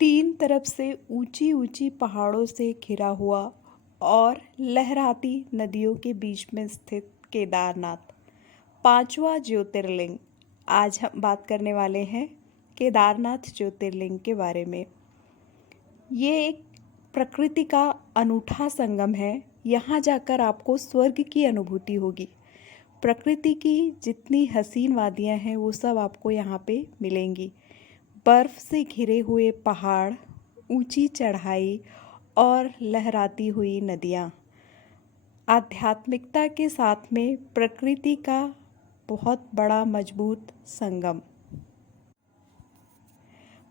तीन तरफ से ऊंची ऊंची पहाड़ों से घिरा हुआ और लहराती नदियों के बीच में स्थित केदारनाथ पांचवा ज्योतिर्लिंग। आज हम बात करने वाले हैं केदारनाथ ज्योतिर्लिंग के बारे में। ये एक प्रकृति का अनूठा संगम है। यहाँ जाकर आपको स्वर्ग की अनुभूति होगी। प्रकृति की जितनी हसीन वादियाँ हैं वो सब आपको यहाँ पे मिलेंगी। बर्फ से घिरे हुए पहाड़, ऊंची चढ़ाई और लहराती हुई नदियाँ, आध्यात्मिकता के साथ में प्रकृति का बहुत बड़ा मजबूत संगम।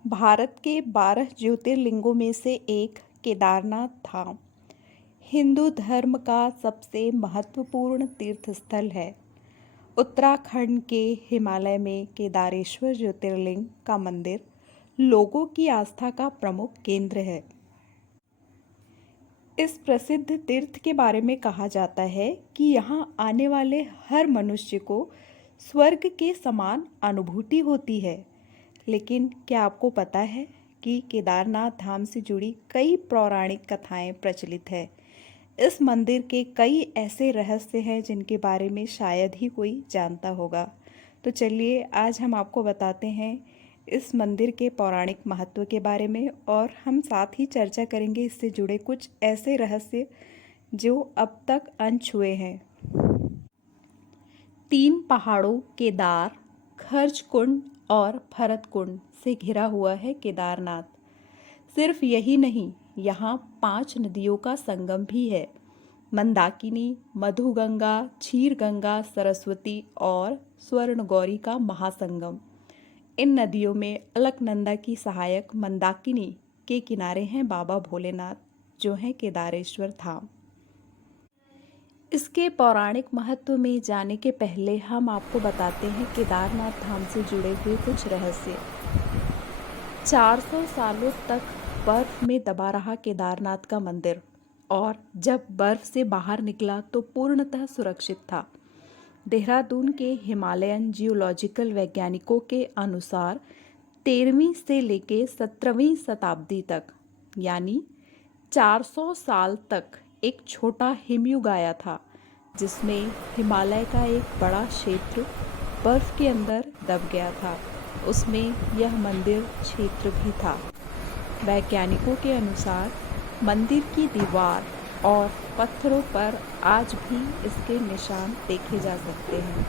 भारत के 12 ज्योतिर्लिंगों में से एक केदारनाथ धाम हिंदू धर्म का सबसे महत्वपूर्ण तीर्थस्थल है। उत्तराखंड के हिमालय में केदारेश्वर ज्योतिर्लिंग का मंदिर लोगों की आस्था का प्रमुख केंद्र है। इस प्रसिद्ध तीर्थ के बारे में कहा जाता है कि यहाँ आने वाले हर मनुष्य को स्वर्ग के समान अनुभूति होती है। लेकिन क्या आपको पता है कि केदारनाथ धाम से जुड़ी कई पौराणिक कथाएं प्रचलित है। इस मंदिर के कई ऐसे रहस्य हैं जिनके बारे में शायद ही कोई जानता होगा। तो चलिए आज हम आपको बताते हैं इस मंदिर के पौराणिक महत्व के बारे में, और हम साथ ही चर्चा करेंगे इससे जुड़े कुछ ऐसे रहस्य जो अब तक अनछुए हैं। 3 पहाड़ों केदार, खर्च कुंड और भरत कुंड से घिरा हुआ है केदारनाथ। सिर्फ यही नहीं, यहाँ 5 नदियों का संगम भी है। मंदाकिनी, मधुगंगा, क्षीरगंगा, सरस्वती और स्वर्णगौरी का महासंगम। इन नदियों में अलकनंदा की सहायक मंदाकिनी के किनारे हैं बाबा भोलेनाथ, जो हैं केदारेश्वर धाम। इसके पौराणिक महत्व में जाने के पहले हम आपको बताते हैं केदारनाथ धाम से जुड़े हुए कुछ रहस्य। 400 सालों तक बर्फ में दबा रहा केदारनाथ का मंदिर, और जब बर्फ से बाहर निकला तो पूर्णतः सुरक्षित था। देहरादून के हिमालयन जियोलॉजिकल वैज्ञानिकों के अनुसार 13वीं से लेके 17वीं शताब्दी तक, यानी 400 साल तक एक छोटा हिमयुग आया था, जिसमें हिमालय का एक बड़ा क्षेत्र बर्फ के अंदर दब गया था। उसमें यह मंदिर क्षेत्र भी था। वैज्ञानिकों के अनुसार मंदिर की दीवार और पत्थरों पर आज भी इसके निशान देखे जा सकते हैं।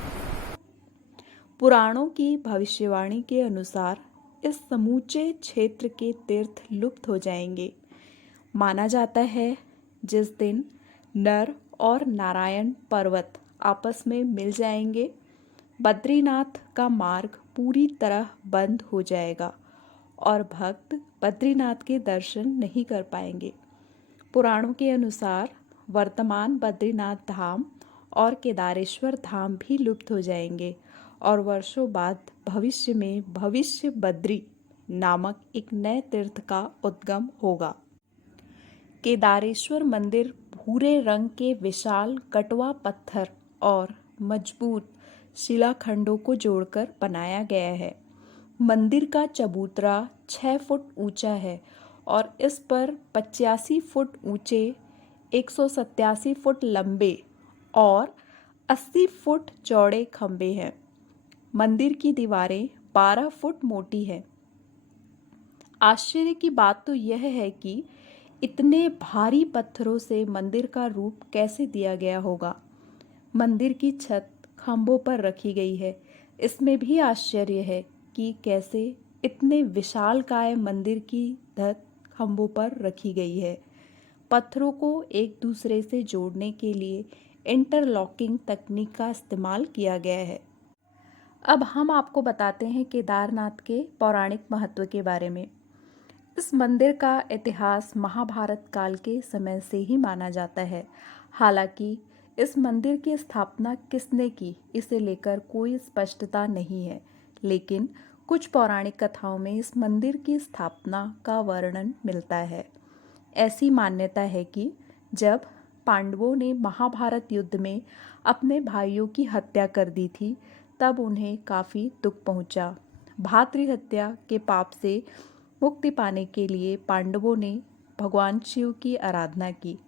पुराणों की भविष्यवाणी के अनुसार इस समूचे क्षेत्र के तीर्थ लुप्त हो जाएंगे। माना जाता है जिस दिन नर और नारायण पर्वत आपस में मिल जाएंगे, बद्रीनाथ का मार्ग पूरी तरह बंद हो जाएगा और भक्त बद्रीनाथ के दर्शन नहीं कर पाएंगे। पुराणों के अनुसार वर्तमान बद्रीनाथ धाम और केदारेश्वर धाम भी लुप्त हो जाएंगे, और वर्षों बाद भविष्य में भविष्य बद्री नामक एक नए तीर्थ का उद्गम होगा। केदारेश्वर मंदिर भूरे रंग के विशाल कटवा पत्थर और मजबूत शिलाखंडों को जोड़कर बनाया गया है। मंदिर का चबूतरा 6 फुट ऊंचा है और इस पर 85 फुट ऊंचे, 187 फुट लंबे और 80 फुट चौड़े खंभे हैं। मंदिर की दीवारें 12 फुट मोटी हैं। आश्चर्य की बात तो यह है कि इतने भारी पत्थरों से मंदिर का रूप कैसे दिया गया होगा। मंदिर की छत खंभों पर रखी गई है। इसमें भी आश्चर्य है कि कैसे इतने विशालकाय मंदिर की छत खंभों पर रखी गई है। पत्थरों को एक दूसरे से जोड़ने के लिए इंटरलॉकिंग तकनीक का इस्तेमाल किया गया है। अब हम आपको बताते हैं केदारनाथ के पौराणिक महत्व के बारे में। इस मंदिर का इतिहास महाभारत काल के समय से ही माना जाता है। हालांकि इस मंदिर की स्थापना किसने की, इसे लेकर कोई स्पष्टता नहीं है, लेकिन कुछ पौराणिक कथाओं में इस मंदिर की स्थापना का वर्णन मिलता है। ऐसी मान्यता है कि जब पांडवों ने महाभारत युद्ध में अपने भाइयों की हत्या कर दी थी, तब उन्हें काफ़ी दुख पहुंचा। भातृहत्या के पाप से मुक्ति पाने के लिए पांडवों ने भगवान शिव की आराधना की,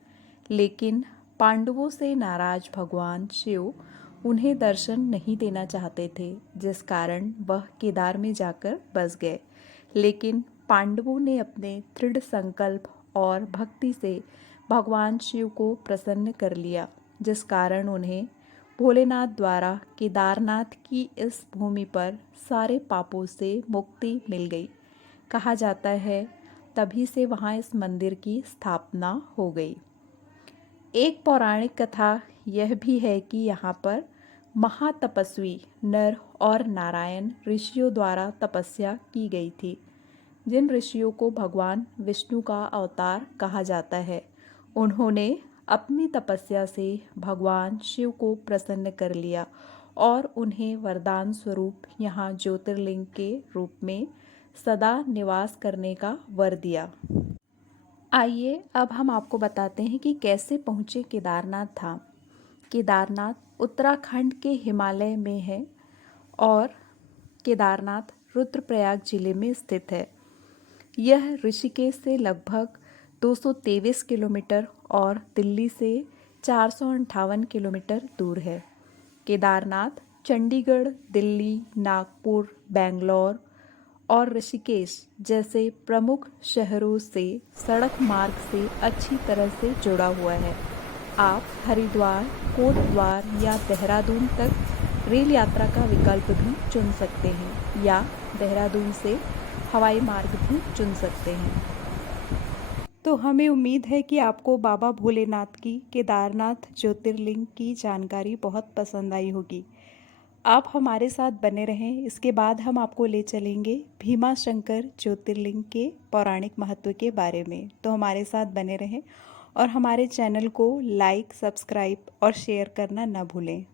लेकिन पांडवों से नाराज भगवान शिव उन्हें दर्शन नहीं देना चाहते थे, जिस कारण वह केदार में जाकर बस गए। लेकिन पांडवों ने अपने दृढ़ संकल्प और भक्ति से भगवान शिव को प्रसन्न कर लिया, जिस कारण उन्हें भोलेनाथ द्वारा केदारनाथ की इस भूमि पर सारे पापों से मुक्ति मिल गई। कहा जाता है तभी से वहाँ इस मंदिर की स्थापना हो गई। एक पौराणिक कथा यह भी है कि यहाँ पर महातपस्वी नर और नारायण ऋषियों द्वारा तपस्या की गई थी, जिन ऋषियों को भगवान विष्णु का अवतार कहा जाता है। उन्होंने अपनी तपस्या से भगवान शिव को प्रसन्न कर लिया और उन्हें वरदान स्वरूप यहाँ ज्योतिर्लिंग के रूप में सदा निवास करने का वर दिया। आइए अब हम आपको बताते हैं कि कैसे पहुँचे केदारनाथ धाम। केदारनाथ उत्तराखंड के हिमालय में है और केदारनाथ रुद्रप्रयाग जिले में स्थित है। यह ऋषिकेश से लगभग 223 किलोमीटर और दिल्ली से 458 किलोमीटर दूर है। केदारनाथ चंडीगढ़, दिल्ली, नागपुर, बेंगलोर और ऋषिकेश जैसे प्रमुख शहरों से सड़क मार्ग से अच्छी तरह से जुड़ा हुआ है। आप हरिद्वार, कोटद्वार या देहरादून तक रेल यात्रा का विकल्प भी चुन सकते हैं या देहरादून से हवाई मार्ग भी चुन सकते हैं। तो हमें उम्मीद है कि आपको बाबा भोलेनाथ की केदारनाथ ज्योतिर्लिंग की जानकारी बहुत पसंद आई होगी। आप हमारे साथ बने रहें। इसके बाद हम आपको ले चलेंगे भीमा शंकर ज्योतिर्लिंग के पौराणिक महत्व के बारे में। तो हमारे साथ बने रहें और हमारे चैनल को लाइक, सब्सक्राइब और शेयर करना न भूलें।